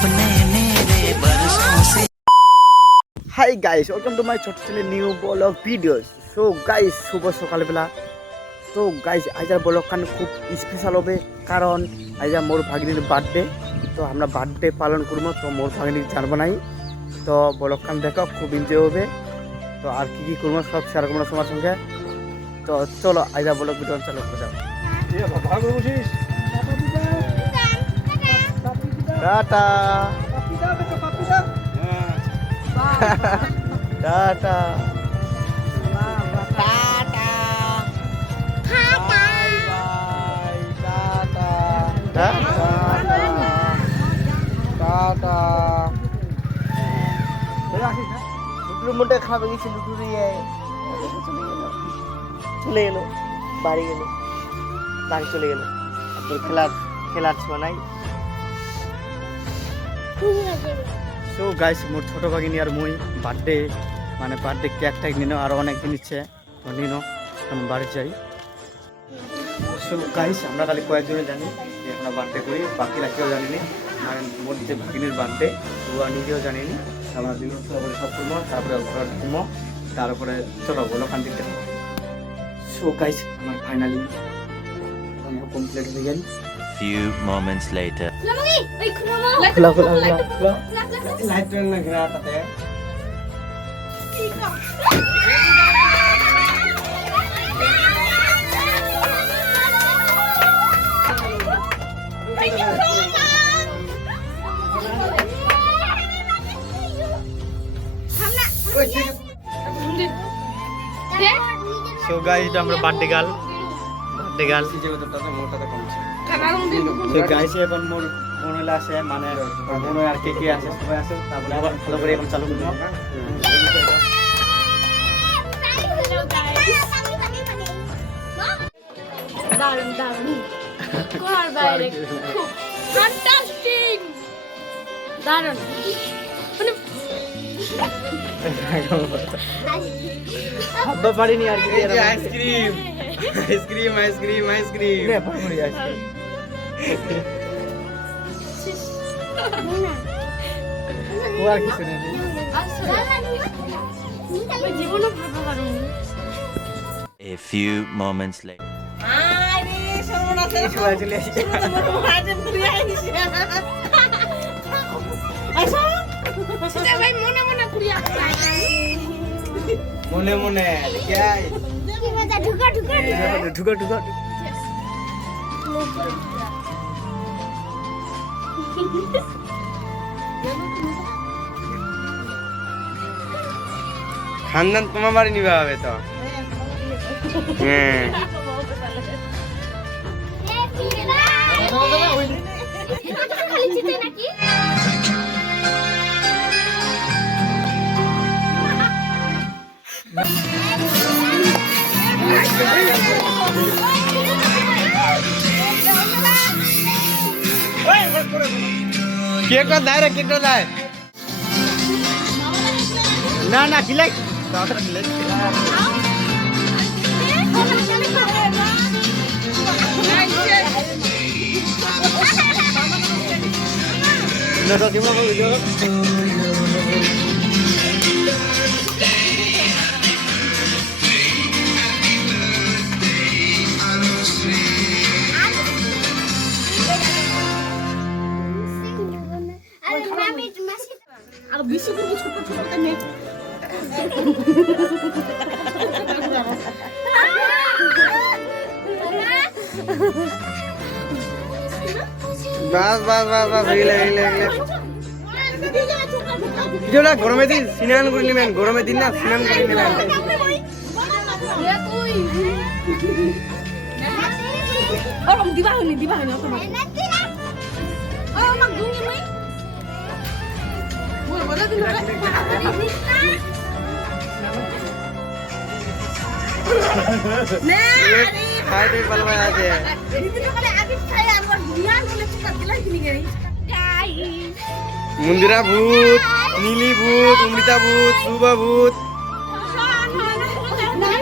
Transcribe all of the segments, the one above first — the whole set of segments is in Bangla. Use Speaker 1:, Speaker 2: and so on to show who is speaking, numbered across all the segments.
Speaker 1: सपने मेरे बरसों से
Speaker 2: hi guys welcome to my ছোট ছেলে new blog videos so guys শুভ সকালবেলা তো গাইস আজ ব্লগ খান খুব স্পেশাল হবে কারণ আজ মোর ভাগ্নির বার্থডে তো আমরা বার্থডে পালন করবো তো মোর ভাগ্নির জানবো নাই তো ব্লগ খান দেখো খুব এনজয় হবে তো আর কি কি করবো সব শেয়ার করবো তোমার সঙ্গে তো চলো আজ ব্লগ ভিডিও চালু করে যাও টাটা। টাটা। লুটুর মুটে খাবে গেছে লুটু দিয়ে চলে গেল চলে গেল। বাড়ি গেল। বাড়ি চলে গেল। তোর খেলার খেলার ছোঁয়া নাই? সো গাইস মোর ছোট ভাগিনী আর মুই বার্থডে মানে বার্থডে কেক টেক নিনো, আর অনেক দিন ইচ্ছে। তো নিনো, এখন বাড়ি যাই। সো গাইস আমরা খালি কয়েকজনে জানি, যে আমরা বার্থডে করি বাকিরা কেউ জানিনি। আর মোর যে ভাগিনীর বার্থডে ও নিজেও জানিনি। আমরা দুজন তারপরে সব করব, তারপরে ঘর ঘুমো তারপরে চলো, বলো ওখান থেকে। সো গাইস আমার ফাইনালি কমপ্লিট হয়ে গেল।
Speaker 3: Few moments later.
Speaker 2: খোলা খোলা খোলা লাইট না ঘেরা সো এটা আমরা birthday girl birthday girl so guys এখন মোর মনে আছে মানে মনে আর কে কে আছে সবাই আছে তারপরে আবার ভালো করে এখন চালু করব।
Speaker 4: দারুণ দারুণ ঘর বাইরে খুব ফ্যান্টাস্টিক দারুণ মানে
Speaker 2: হাব্বা পারিনি আর কি
Speaker 5: ice cream ice cream
Speaker 2: ice cream ice cream রে আইসক্রিম ও আর কিছু নেই
Speaker 3: A few moments later.
Speaker 4: মনে মনে
Speaker 5: মনে মনে
Speaker 4: ঢুকা ঢুকা
Speaker 2: ঢুকা। ঢুকা
Speaker 5: খানদান তোমার বাড়ি নিবে হবে তো হ্যাঁ
Speaker 4: খালি চিতে নাকি
Speaker 5: কেকটা দেয় রে কেকটা দেয়
Speaker 2: না না গিলাই না তো কেমন হবে ভিডিও
Speaker 4: বেশি করে ছোট ছোট নেই
Speaker 5: বাস বাস বাস বাস হইলে হইলে হইলে যেটা গরমের দিন স্নান করে নেবেন গরমের দিন না স্নান করে নেবেন।
Speaker 4: দিবা হয়নি দিবা অত ও আমার গুঙ্গি মই বল বল দিন না আরে
Speaker 5: খাই দিয়ে ভালো ভালো আছে
Speaker 4: এদিকে সকালে আগে খাই আর বিয়ান হলে তো দিলাই দিনি গেই গাইস
Speaker 5: মন্দিরা ভূত নীলি ভূত অমৃতা ভূত শুভ ভূত
Speaker 4: নাই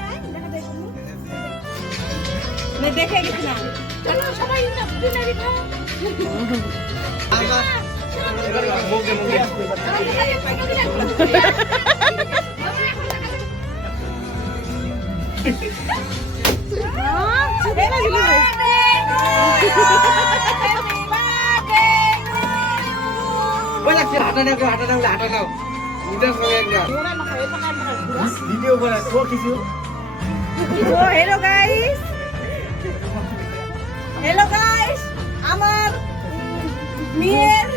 Speaker 4: দেখে গেছিলাম। সবাই
Speaker 5: হাঁটা নাও হাঁটা নাও হাঁটা নাও উদাস হয়ে গেল
Speaker 2: ভিডিও করে কিছু
Speaker 4: হ্যালো গাইস হ্যালো গাইস আমার মেয়ের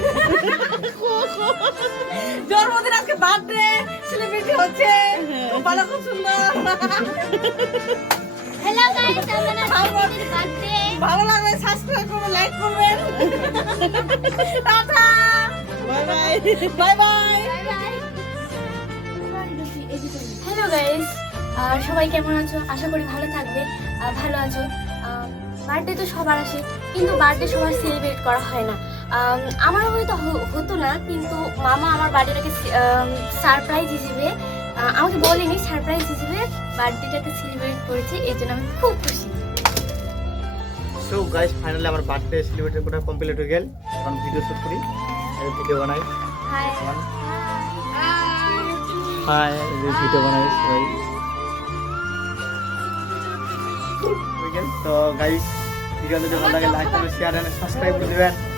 Speaker 4: জন্মদিন আজকে বার্থডে সেলিব্রেট হচ্ছে খুব ভালো খুব সুন্দর।
Speaker 6: হ্যালো গাইস আমার বার্থডে
Speaker 4: ভালো লাগলে সাবস্ক্রাইব করবেন লাইক করবেন। Tata. Bye bye bye bye
Speaker 6: hello guys আর সবাই কেমন আছো? আশা করি ভালো থাকবে আর ভালো আছো। বার্থডে তো সবার আসে কিন্তু বার্থডে সবার সেলিব্রেট করা হয় না। আম, আমার হয়তো হতো না কিন্তু মামা আমার বার্থডেটাকে সারপ্রাইজ হিসেবে আমাকে বলেনি সারপ্রাইজ হিসেবে বার্থডেটাকে সেলিব্রেট করেছে এই জন্য আমি খুব খুশি।
Speaker 2: সো গাইস ফাইনালি আমার বার্থডে সেলিব্রেট করা কমপ্লিট হয়ে গেল। এখন ভিডিও শুট করি ভিডিও বানাই।
Speaker 6: হাই
Speaker 2: হাই ভিডিও বানাই সবাই। হয়ে তো গাইস ভিডিও যদি ভালো লাগে লাইক করবেন শেয়ার এন্ড সাবস্ক্রাইব করে